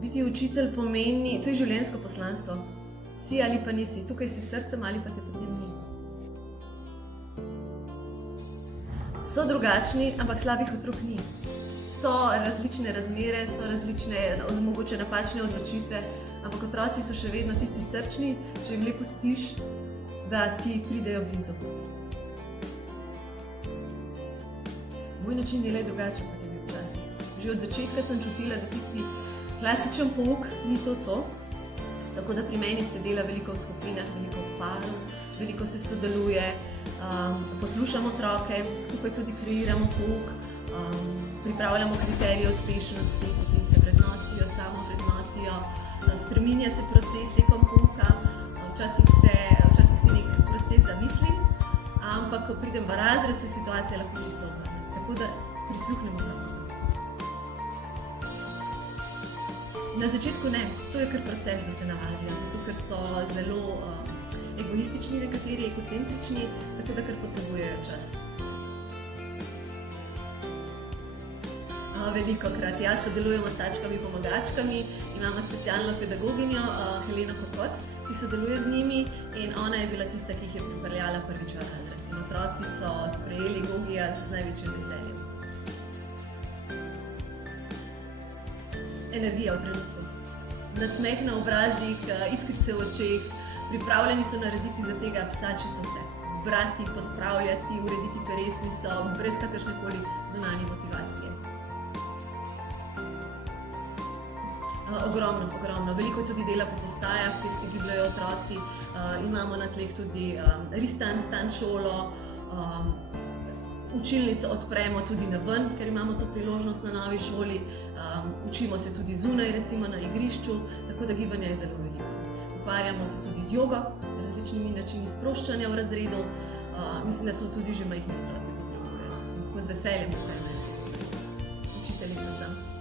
Biti učitelj pomeni, to je življenjsko poslanstvo. Si ali pa nisi, tukaj si s srcem ali pa te potem ni. So drugačni, ampak slabih otrok ni. So različne razmere, so različne, mogoče napačne odločitve, ampak otroci so še vedno tisti srčni, če jim le pustiš, da ti pridejo blizu. Moj način dela je drugačen, kot je bil včasih. Že od začetka sem čutila, da tisti klasičen pouk ni to. Tako da pri meni se dela veliko v skupinah, veliko v paru, veliko se sodeluje, poslušamo otroke, skupaj tudi kreiramo pouk, pripravljamo kriterije uspešnosti, potem se vrednotijo, samovrednotijo, spreminja se proces tekom pouka, včasih si nek proces zamislim, ampak ko pridem v razred, se situacija lahko čisto obrne. Tako da prisluhnemo otrokom. Na začetku ne, to je kar proces, da se navadijo, zato ker so zelo egoistični nekateri, egocentrični, tako da kar potrebujejo čas. Velikokrat, ja, sodelujemo s tačkami pomagačkami, imamo specialno pedagoginjo Heleno Kokot, ki sodeluje z njimi in ona je bila tista, ki jih je pripeljala prvič v razred. In otroci so sprejeli Gogija z največjim veseljem. Energija v trenutku. Nasmeh na obrazih, iskrice v očeh, pripravljeni so narediti za tega psa čisto vse. Brati, pospravljati, urediti peresnico, brez kakršnekoli zunanje motivacije. Ogromno. Veliko je tudi dela po postajah, kjer se gibljajo otroci. Imamo na tleh tudi stan šolo, učilnico odpremo tudi na ven, ker imamo to priložnost na novi šoli. Učimo se tudi zunaj, recimo na igrišču, tako da gibanja je zelo veliko. Ukvarjamo se tudi z jogo, različnimi načini sproščanja v razredu. Mislim, da to tudi že majhni otroci potrebujejo. Tako z veseljem sprejmejo. Učiteljica sem.